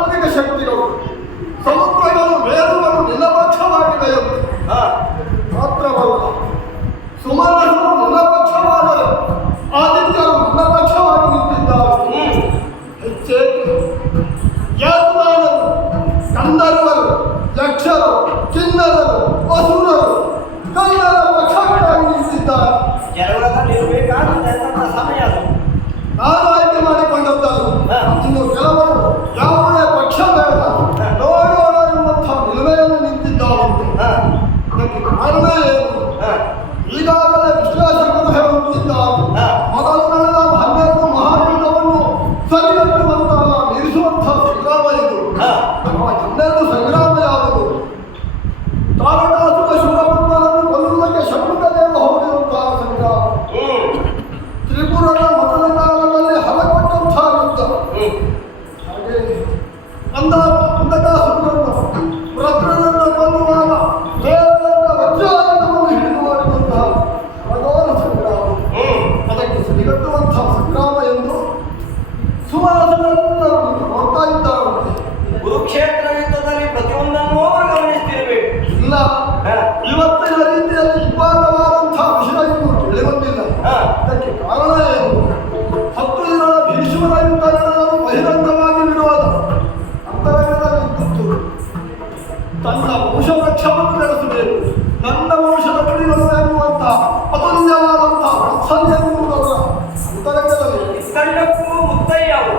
ಸಾತ್ವಿಕ ಶಕ್ತಿಗಳು ಸಮುದ್ರಗಳು ಮೇರುಗಳು ನಿಲಪಕ್ಷವಾಗಿವೆ ಮಾತ್ರವಲ್ಲ, ಸುಮನರು ನಿಲಪಕ್ಷವಾದರೆ ಆದಿತ್ಯರು ನಿಲಪಕ್ಷವಾಗಿ ನಿಂತಿದ್ದಾರೆ. ಹೆಚ್ಚೇನು ಯಾತುದಾನರು, ಗಂಧರ್ವರು, ಯಕ್ಷರು, ಕಿನ್ನರರು, ಅಸುರರು ಕನ್ನಡ ಪಕ್ಷಗಳಾಗಿ ನಿಂತಿದ್ದಾರೆ. ಕೆಲವರಲ್ಲಿರಬೇಕಾದ ಸಮಯ ನಾನು ಆಯ್ಕೆ ಮಾಡಿಕೊಂಡದ್ದನ್ನು ಇನ್ನು ಕೆಲವರು ಯಾವುದೇ ಪಕ್ಷ ಬೇಡ ನೋಡೋಣ ಎಂಬಂತಹ ನಿಲುಮೆಯನ್ನು ನಿಂತಿದ್ದಾರಂತೆ. ಇದಕ್ಕೆ ಕಾರಣ ಏನು? ಈಗಾಗಲೇ ವಿಶ್ಲೇಷಕರು ಹೇಳುತ್ತಿದ್ದಾರೆ, ಮೊದಲು ನಡೆದ 12 ಮಹಾಯುದ್ಧವನ್ನು ಸರಿಗಟ್ಟುವಂತಹ ಮೀರಿಸುವಂತಹ ಸಂಗ್ರಾಮ ಇದು. 12 ಸಂಗ್ರಾಮ ಯಾವುದು? ತಾರಕಾಸುರ ಶೂರಪುತ್ರರನ್ನು ಕೊಲ್ಲುವುದಕ್ಕೆ ಶಂಕರದೇವ ಹೋಗಿರುವಂತಹ ಸಂಗ್ರಾಮ, ತ್ರಿಪುರದ ಮೊದಲ ಕಾಲದಲ್ಲಿ ಹಲಕೊಟ್ಟಂತಹ ಯುದ್ಧ, ಹಾಗೆ ಅಂಧಕಾಸುರನನ್ನು ವೃತ್ರನನ್ನು ಕೊಲ್ಲುವಾಗ ದೇವರ ವಜ್ರಾಯುಧವನ್ನು ಹಿಡಿದು ಮಾಡಿದಂತಹ ಪ್ರಧಾನ ಸಂಗ್ರಾಮ, ಅದಕ್ಕೆ ಸರಿಗಟ್ಟುವಂತಹ ಸಂಗ್ರಾಮ ಎಂದು ಸುಮಾರು ನೋಡ್ತಾ ಇದ್ದಾರಂತೆ. ಕುರುಕ್ಷೇತ್ರ ಯುದ್ಧದಲ್ಲಿ ಪ್ರತಿಯೊಂದನ್ನು ಅವರು ಗಮನಿಸ್ತಿರಬೇಕು. ಇಲ್ಲ, ಇವತ್ತಿನ ರೀತಿಯಲ್ಲಿ ವಿವಾದವಾದಂತಹ ವಿಷಯ ಇನ್ನು ತಿಳಿಯುವುದಿಲ್ಲ. ಇದಕ್ಕೆ ಕಾರಣ ಏನು? 10 ದಿನಗಳ ಭೀಷ್ಮರ ಯುದ್ಧ ನಡೆದರೂ ಬಹಿರಂಗವಾಗಿ ವಿರೋಧ ಅಂತರಂಗದಲ್ಲಿ ಇದ್ದಿತ್ತು. ತನ್ನ ವಂಶವೃಕ್ಷವನ್ನು ಬೆಳೆಸಬೇಕು, ನನ್ನ ವಂಶದ ಕುಡಿಗಳು ಎನ್ನುವಂತಹ ಅತುಲ್ಯವಾದಂತಹ ವಾತ್ಸಲ್ಯ ಎನ್ನುವುದರ ಅಂತರಂಗದಲ್ಲಿ ಇಷ್ಟಕ್ಕೂ ಮುತ್ತಯ್ಯವು.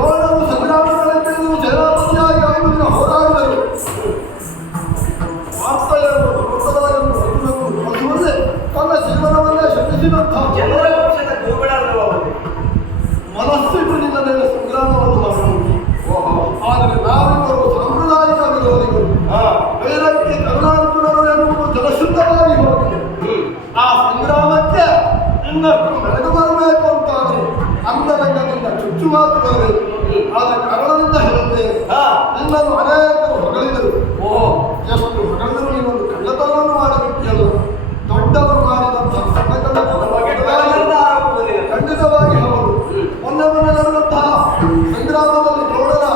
ಏಳನ್ನು ಸಂಗ್ರಾಮಗಳಲ್ಲಿ ಸೇನಾಪತಿಯಾಗಿ 5 ದಿನ ಹೋರಾಡಿದರು. ತನ್ನ ಜೀವನವನ್ನೇ ಶಪಿಸಿದಂತಹ ಜನರ ವಂಶದ ಗುರುಗಳಲ್ಲವ ಮನಸ್ಸಿಟ್ಟು ನಿನ್ನ ಮೇಲೆ ಸಂಗ್ರಾಮವನ್ನು ಮಾಡಬಹುದು. ಆದರೆ ನಾವಿಬ್ಬರು ಸಾಂಪ್ರದಾಯಿಕ ವಿರೋಧಿಗಳು. ವೈರಕ್ಕೆ ಕರುಣಾರ್ಜುನರು ಎನ್ನುವುದು ಜನಶುದ್ಧವಾಗಿ ಹೋಗಿದೆ. ಆ ಸಂಗ್ರಾಮಕ್ಕೆ ಇನ್ನಷ್ಟು ಬೆಳೆದು ಬರಬೇಕು ಅಂತಾದರೆ ಅಂತರಂಗದಿಂದ ಚುಚ್ಚು ಮಾತು ಬರಬೇಕು. ಆದ ಕಾರಣದಿಂದ ಹೇಳುತ್ತೇನೆ, ನಿನ್ನನ್ನು ಅನೇಕರು ಹೊಗಳಿದರು. ಎಷ್ಟು ಹೊಗಳಿದರು, ನೀನೊಂದು ಕಳ್ಳತನವನ್ನು ಮಾಡಿಬಿಟ್ಟಿಯಲ್ಲ. ದೊಡ್ಡವರು ಮಾಡಿದಂತಹ ಸಣ್ಣ ಖಂಡಿತವಾಗಿ ಹೌದು. ಮೊನ್ನೆ ನಡೆದಂತಹ ಸಂಗ್ರಾಮದಲ್ಲಿ ಗೌಡರ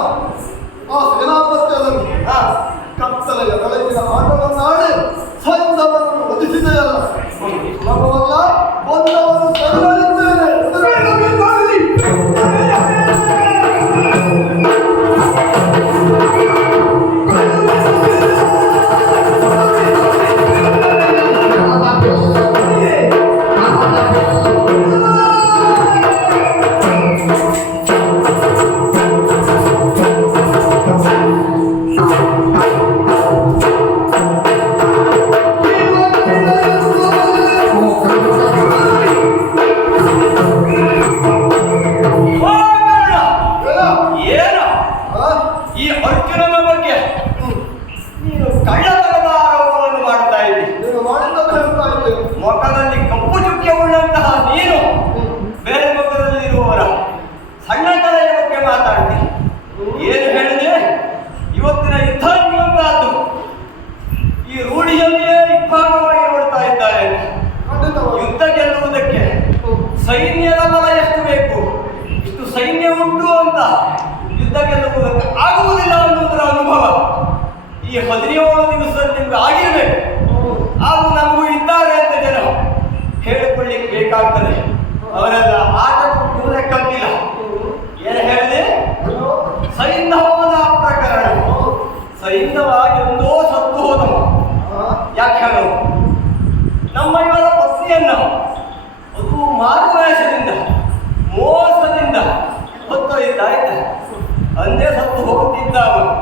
ಆ ಸೇನಾಪತ್ಯದಲ್ಲಿ ಕತ್ತಲೆಯ ಬೆಳಗಿನ ಆಟವನ್ನಾಡಿ ಸೈನ್ಯವನ್ನು ವಧಿಸಿದೆಯಲ್ಲ, ಸುಲಭವಲ್ಲ. ಒಂದವನ್ನು ಕರುಣಿದ್ದೇನೆ. ಮೊಕದಲ್ಲಿ ಕಪ್ಪು ಚುಕ್ಕೆ ಉಳ್ಳಂತಹ ನೀನು ಬೇರೆ ಮೊಕದಲ್ಲಿರುವವರ ಸಣ್ಣ ಕಲೆಯ ಬಗ್ಗೆ ಮಾತಾಡ್ತಿ. ಏನು ಹೇಳಿದೆ? ಇವತ್ತಿನ ಯುದ್ಧ ಅನ್ನುವಂತಹದ್ದು ಈ ರೂಢಿಯಲ್ಲಿಯೇ ಇಬ್ಬಾಗವಾಗಿ ನೋಡ್ತಾ ಇದ್ದಾರೆ. ಯುದ್ಧ ಗೆಲ್ಲುವುದಕ್ಕೆ ಸೈನ್ಯದ ಬಲ ಎಷ್ಟು ಬೇಕು, ಇಷ್ಟು ಸೈನ್ಯ ಉಂಟು ಅಂತ ಯುದ್ಧ ಗೆಲ್ಲುವುದಕ್ಕೆ ಆಗುವುದಿಲ್ಲ ಅನ್ನುವುದರ ಅನುಭವ ಈ 17 ದಿವಸದಲ್ಲಿ ನಿಮ್ಗೆ ಆಗಿರಬೇಕು. ಹಾಗೂ ನಮಗೂ ಇದ್ದಾರೆ ಅಂತ ಜನ ಹೇಳಿಕೊಳ್ಳಿಕ್ಕೆ ಬೇಕಾಗ್ತದೆ. ಅವರೆಲ್ಲ ಆಟ ಕೂಡಲೇ ಕಲಿಲ್ಲ. ಏನು ಹೇಳಿದೆ? ಸೈಂಧವನ ಪ್ರಕರಣ. ಸೈಂಧವಾಗಿ ಒಂದೋ ಸತ್ತು ಹೋದವ. ಯಾಕೆ ಹೇಳೋದು? ನಮ್ಮ ಇವರ ಪತ್ನಿಯನ್ನ ಅದು ಮಾರುವೇಷದಿಂದ ಮೋಸದಿಂದ ಹೊತ್ತೊಯ್ತಾ ಇದ್ದ. ಅಂದೇ ಸತ್ತು ಹೋಗುತ್ತಿದ್ದ ಅವನು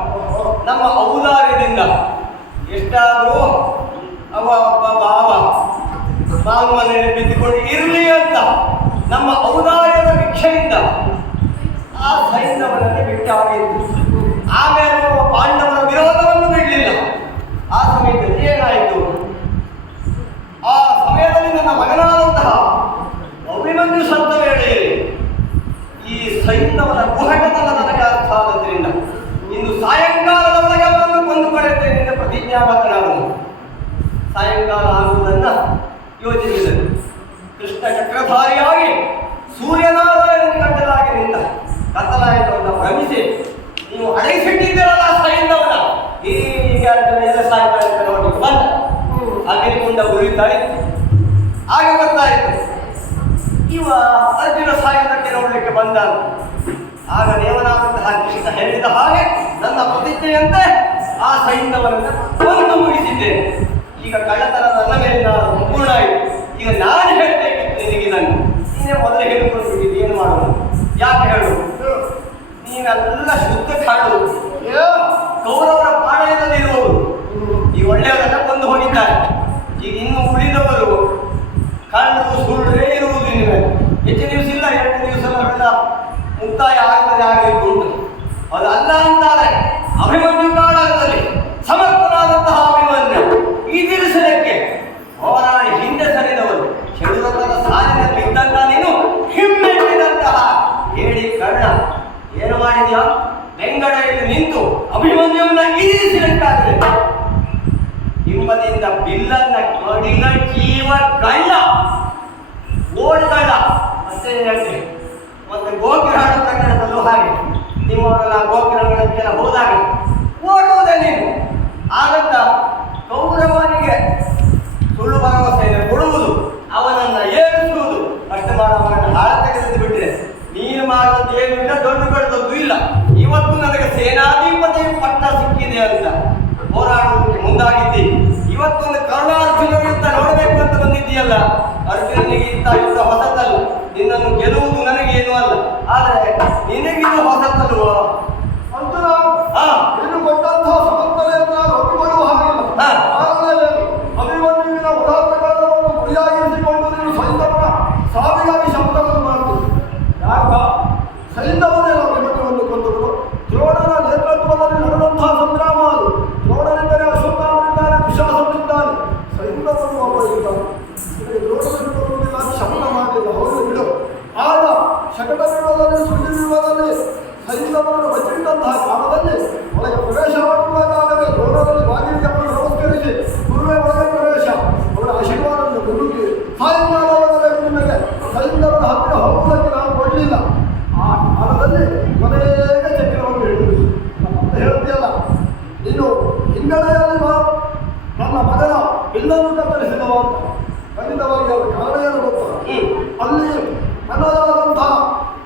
ನಮ್ಮ ಔದಾರ್ಯದಿಂದ. ಎಷ್ಟಾದರೂ ಅವ ಒಬ್ಬ ಭಾವ ಮನೆಯಲ್ಲಿ ಬಿದ್ದುಕೊಂಡು ಇರಲಿ ಅಂತ ನಮ್ಮ ಔದಾರ್ಯದ ಭಿಕ್ಷೆಯಿಂದ ಆ ಸೈನ್ಯವನ್ನೇ ಬಿಟ್ಟಾಗಿತ್ತು. ಆಮೇಲೆ ಪಾಂಡವರ ವಿರೋಧವನ್ನು ಬಿಡಲಿಲ್ಲ. ಆ ಸಮಯದಲ್ಲಿ ಏನಾಯಿತು? ಆ ಸಮಯದಲ್ಲಿ ನನ್ನ ಮಗನಾದಂತಹ ಅಭಿಮನ್ಯು ಸತ್ತ ವೇಳೆಯಲ್ಲಿ ಈ ಸೈನ್ಯವನ ಕುಹಕತನ ನನಗೆ ಅರ್ಥ ಆದದ್ರಿಂದ ಇಂದು ಸಾಯಂಕಾಲದೊಳಗೆ ಅವರನ್ನು ಕೊಂದು ಪಡೆಯುತ್ತೇನೆ ಎಂದು ಪ್ರತಿಜ್ಞಾಬದ್ಧನಾದನು. ಸಾಯಂಕಾಲ ಆಗುವುದನ್ನು ಯೋಚಿಸಿದರು. ಕೃಷ್ಣ ಚಕ್ರಧಾರಿಯಾಗಿ ಸೂರ್ಯನಾರಾಯಣ ಕಟ್ಟಲಾಗಿ ನಿಂತ ಕತ್ತಲಾಯಿತವನ್ನು ಭ್ರಮಿಸಿ ನೀವು ಅಡಗಿಸಿಟ್ಟಿದ್ದೀರಲ್ಲ ಸೈನ್ಯವನ್ನ ಈಗ ಎಲ್ಲ ಸಾಯ್ತಾರೆ ಅಂತ ನೋಡ್ಲಿಕ್ಕೆ ಬಂದ ಅಗ್ನಿಕುಂಡ ಉರಿತಾ ಇತ್ತು. ಆಗ ಗೊತ್ತಾಯಿತು ಇವ ಅರ್ಜುನ ಸಾಯುವುದಕ್ಕೆ ನೋಡ್ಲಿಕ್ಕೆ ಬಂದ. ಆಗ ದೇವನಾದಂತಹ ಕೃಷ್ಣ ಹೇಳಿದ ಹಾಗೆ ನನ್ನ ಪ್ರತಿಜ್ಞೆಯಂತೆ ಆ ಸೈನ್ಯವನ್ನ ಕೊಂದು ಮುಗಿಸಿದ್ದೇನೆ. ಈಗ ಕಳ್ಳತನ ನನ್ನ ಮೇಲೆ ನಾನು ಪೂರ್ಣ ಆಯಿತು. ಈಗ ನಾನು ಹೇಳಬೇಕಿತ್ತು ನಿನಗೆ ಇದನ್ನು, ನೀನೇ ಮೊದಲೇ ಹೇಳಿಕೊಂಡು ಏನು ಮಾಡೋದು? ಯಾಕೆ ಹೇಳು? ನೀವೆಲ್ಲ ಶುದ್ಧ ಕಾಡು ಕೌರವರ ಪಾಳೆಯದಲ್ಲಿರುವವರು ಈ ಒಳ್ಳೆಯವರೆಲ್ಲ ಕೊಂದು ಹೋಗಿದ್ದಾರೆ. ಈಗ ಇನ್ನು ಉಳಿದವರು ಕಣ್ಣು ಸುಳ್ಳೇ ಇರುವುದು ನಿಮಗೆ ಹೆಚ್ಚು ದಿವಸ ಇಲ್ಲ, 2 ದಿವಸ ಮುಕ್ತಾಯ ಆಗ್ತದೆ ಆಗಿರುವುದು. ಅದು ಅಲ್ಲ ಅಂತಾರೆ ಅಭಿಮನ್ಯು ಕಾಳಗದಲ್ಲಿ ಸಮರ್ಥನಾದಂತಹ ಅಭಿಮನ್ಯು ಈ ದಿವಸಕ್ಕೆ ಹೋರಾಡಿ ಹಿಂದೆ ಸರಿದವರು ಶರೀರದ ಸಾಲಿನಲ್ಲಿ ಇದ್ದಂತ ನೀನು ಹಿಮ್ಮೆಟ್ಟಿದಂತಹ ಹೇಳಿ ಕರ್ಣ ಏನು ಮಾಡಿದ್ಯಾ? ಬೆಂಗಡೆಯಲ್ಲಿ ನಿಂತು ಅಭಿಮನ್ಯುವನ್ನ ಇರಿಸಿದಂತಾಗಿದೆ. ಹಿಂಬದಿಯಿಂದ ಬಿಲ್ಲನ್ನ ಕಡಿಗ ಜೀವ ಕಳ್ಳ ಓಡ್ಕಳ್ಳ ಮತ್ತೆ ಹೇಳ್ತೇವೆ. ಮತ್ತೆ ಗೋಕಿರಾಡ ಪ್ರಕರಣದಲ್ಲೂ ಹಾಗೆ ನಿಮ್ಮವರೆಲ್ಲ ಗೋಕಿರಗಳಕ್ಕೆಲ್ಲ ಹೋದಾಗ ಓಡುವುದೇ ನೀನು. ಆಗತ್ತ ಕೌರವನಿಗೆ ಸುಳ್ಳು ಭರವಸೆಯನ್ನು ಕೊಡುವುದು, ಅವನನ್ನ ಏರಿಸುವುದು, ಅಷ್ಟು ಮಾಡವನನ್ನು ಹಾಳ ತೆಗೆದು ಬಿಟ್ಟರೆ ನೀನು ಮಾಡುವಂತ ಏನು ಇಲ್ಲ, ದೊಡ್ಡ ದೊಡ್ಡದೊಂದು ಇಲ್ಲ. ಇವತ್ತು ನನಗೆ ಸೇನಾಧಿಪತಿ ಪಟ್ಟ ಸಿಕ್ಕಿದೆ ಅಂತ ಹೋರಾಡುವುದಕ್ಕೆ ಮುಂದಾಗಿದ್ದಿ. ಇವತ್ತೊಂದು ಕರುಣಾರ್ಜುನ ಯುದ್ಧ ನೋಡಬೇಕು ಅಂತ ಬಂದಿದ್ದೀಯಲ್ಲ. ಅರ್ಜುನನಿಗೆ ಇಂಥ ಯುದ್ಧ ಹೊಸತಲ್ಲ, ನಿನ್ನನ್ನು ಗೆಲ್ಲುವುದು ನನಗೇನು ಅಲ್ಲ, ಆದರೆ ನಿನಗಿದು ಹೊಸತಲ್ವ? ಅರ್ಜುನ ನೀನು ಕೊಟ್ಟಂತಹ ಸಮರ್ಥನೆಯನ್ನು ಒಪ್ಪಿಕೊಳ್ಳುವ ಹಾಗಿಲ್ಲ. ಅಭಿಮನ್ಯುವಿನ ಉದಾಹರಣೆಗಳನ್ನು ಗುರಿಯಾಗಿರಿಸಿಕೊಂಡು ನೀನು ಸೈನ್ಯವನ ಸಾವಿಗಾಗಿ ಶಬ್ದವನ್ನು ಮಾಡ್ತೀವಿ. ಯಾಕ ಸೈನ್ಯವನ್ನೇ ಅಭಿಮನ್ಯುವನ್ನು ಕೊಂದವರು? ದ್ರೋಣನ ನೇತೃತ್ವದಲ್ಲಿ ನಡೆದಂತಹ ಸಂಗ್ರಾಮ ಅದು. ದ್ರೋಣನಿಂದಲೇ ಅಶ್ವತ್ಥಾಮನಿದ್ದಾನೆ, ದುಶಾಸನಿದ್ದಾನೆ, ಸೈನ್ಯವನ್ನು ಒಬ್ಬ ಇದ್ದಾನೆ. ದ್ರೋಣನ ಶಬ್ದ ಮಾಡಲಿಲ್ಲ, ಹೌದು ಬಿಡು. ಆಗ ಶಕಟ ವಿವಾದದಲ್ಲಿ ಸುಳ್ಳಿ ವಿವಾದದಲ್ಲಿ ಸೈನ್ಯವನ್ನು ಬಚ್ಚಿಟ್ಟಂತಹ ಕಾಲದಲ್ಲಿ ಒಳಗೆ ಪ್ರವೇಶ ಮಾಡುವಾಗಲೇ ದ್ರೋಣದಲ್ಲಿ ಬಾಗಿಲಿಗೆ ಅವರು ನಮಸ್ಕರಿಸಿ ಗುರುವೇ ಒಳಗೆ ಪ್ರವೇಶ, ಅವರ ಆಶೀರ್ವಾದವನ್ನು ಹುಡುಕಿ ಸಾಯಂಕಾಲದ ಮೇಲೆ ಸೈನ್ಯವನ್ನು ಹತ್ತಿರ ಹೋಗುವುದಕ್ಕೆ ನಾವು ಕೊಡಲಿಲ್ಲ. ಆ ಕಾಲದಲ್ಲಿ ಕೊನೆಗೆ ಚಕ್ರವನ್ನು ಹೇಳಿದ್ರು. ಅಂತ ಹೇಳ್ತೀಯಲ್ಲ ನೀನು ಹಿಂಗಡೆಯಲ್ಲಿ ನನ್ನ ಮಗನ ಬಿಲ್ಲನ್ನು ಕತ್ತರಿಸಿದವ ಅಂತ. ಖಂಡಿತವಾಗಿ ಅವರ ಕಾರಣ ಏನು ಗೊತ್ತಾ? ಅಲ್ಲಿ ನನ್ನದಾದಂತಹ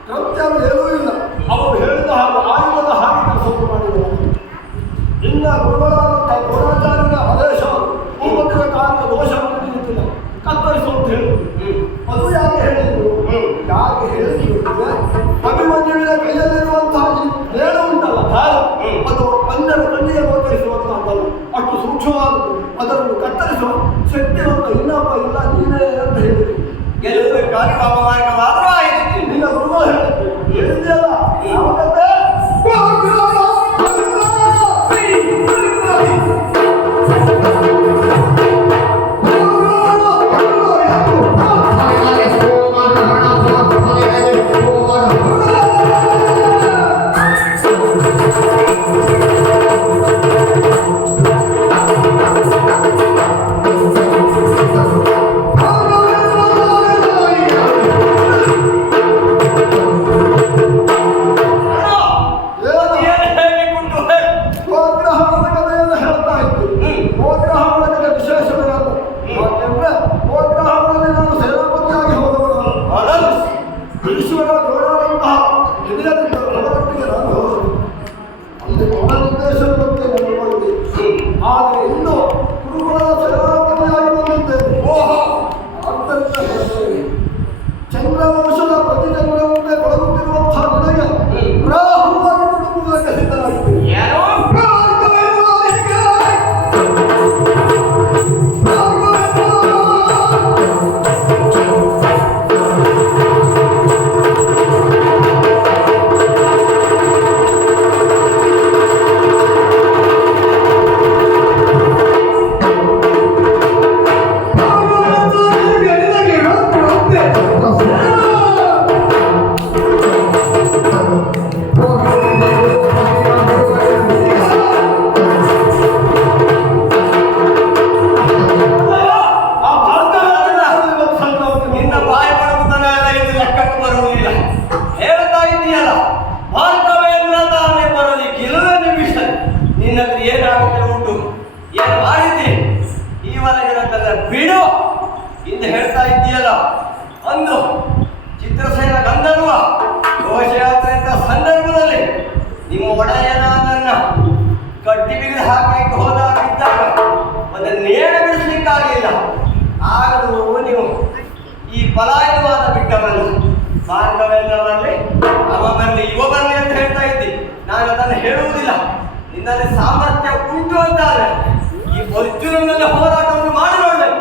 ಕೃತ್ಯವು ಏನೂ ಇಲ್ಲ. ಅವರು ಹೇಳಿದ ಹಾಗೆ ಆಯುಧದ ಹಾಗೆ ಕೆಲಸವನ್ನು ಮಾಡಿದರು. ಇನ್ನ ಗುರುಗಳಾದಂತಹ ದ್ರೋಣಾಚಾರ್ಯರ ಆದೇಶ ಭೂಮಂದಿರ ಕಾರ್ಯ ದೋಷವನ್ನು ನಿಂತಿಲ್ಲ, ಕತ್ತರಿಸು ಅಂತ ಹೇಳಿದ್ರು. ಅದು ಯಾಕೆ ಹೇಳಿದ್ರು? ಯಾಕೆ ಹೇಳಿದ್ರು? ಅಭಿಮನ್ಯುವಿನ ಕೈಯಲ್ಲಿರುವಂತಹ ನೇಣು ಉಂಟಲ್ಲ, ಅದು ಅನ್ಯರ ಕಣ್ಣಿಗೆ ಗೋಚರಿಸುವಂತಹದ್ದಲ್ಲ, ಅಷ್ಟು ಸೂಕ್ಷ್ಮವಾದದ್ದು. ಅದನ್ನು ಕತ್ತರಿಸುವ ಶಕ್ತಿವಂತ ಇನ್ನೊಬ್ಬ ಇಲ್ಲ, ನೀನೇ ಅಂತ ಹೇಳಿದ್ರು. ಗೆಲ್ಲುವುದಕ್ಕಾಗಿ ಮಾತ್ರ ಆಯಿತು. ನಿನ್ನ ಗುರುಗಳು ಹೇಳಿದ್ರು, ಹೇಳಿದೆಯಲ್ಲ ಯಾವಾಗತ್ತೆ ಅಂತ ಹೇಳ್ತಾ ಇದ್ದೀಯಲ್ಲ, ಅಂದು ಚಿತ್ರಸೇನ ಗಂಧರ್ವ ಘೋಷಯಾತ್ರೆ ಅಂತ ಸಂದರ್ಭದಲ್ಲಿ ನಿಮ್ಮ ಒಡೆಯನಾದನ್ನ ಕಟ್ಟಿ ಬಿಗಿದು ಹಾಕಲಿಕ್ಕೆ ಹೋದಾಗಿದ್ದಾಗ ಒಂದು ನೇಣ ಬಿಡಿಸ್ಲಿಕ್ಕಾಗಲಿಲ್ಲ. ಆಗಲೂ ನೀವು ಈ ಪಲಾಯನವಾದ ಬಿಟ್ಟವರಲ್ಲ, ಮಾರ್ಗವೆಲ್ಲ ಬರಲಿ, ಅವ ಬರಲಿ, ಇವ ಬರಲಿ ಅಂತ ಹೇಳ್ತಾ ಇದ್ದಿ. ನಾನು ಅದನ್ನು ಹೇಳುವುದಿಲ್ಲ. ನಿನ್ನಲ್ಲಿ ಸಾಮರ್ಥ್ಯ ಉಂಟು ಅಂತಾದ್ರೆ ಈ ಅರ್ಜುನನಲ್ಲಿ ಹೋರಾಟವನ್ನು ಮಾಡಿ ನೋಡ್ಬೇಕು.